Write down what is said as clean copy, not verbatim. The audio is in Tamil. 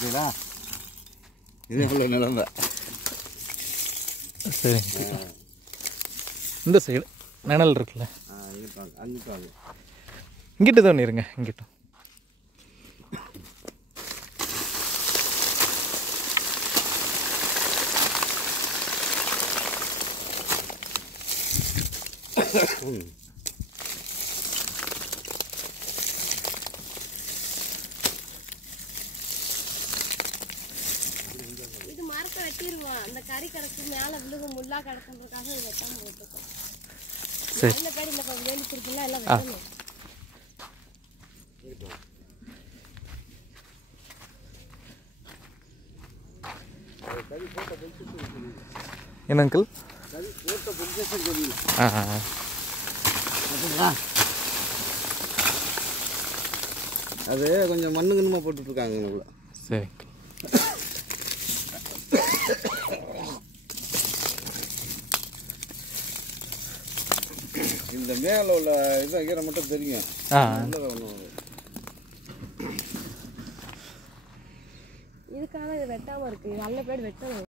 பார்த்தீங்களா? இது எவ்வளோ நிலமை. சரிங்க. இந்த சைடு நிழல் இருக்குல்ல, இருப்பாங்க அங்கிட்டாங்க. இங்கிட்டு தான் இருங்க. இங்கிட்ட இது மரத்தை வெட்டிடுவோம். அந்த கறி கிடக்கு மேலே விழுகு முள்ளா கிடக்குன்றதுக்காக இது வெட்டாம விட்டுருக்கோம். சரி. இந்த பேர் இந்த வேலி திருப்பிலாம் எல்லாம் வெட்டணும். என்ன அங்கிள்? அது கொஞ்சம் மண்ணு கண்ணுமா போட்டுட்ருக்காங்க. சரி. இந்த மேலே உள்ள இது கீரை மட்டும் தெரியும். இதுக்காக இது வெட்டாம இருக்கு. நல்ல பேர் வெட்டணும்.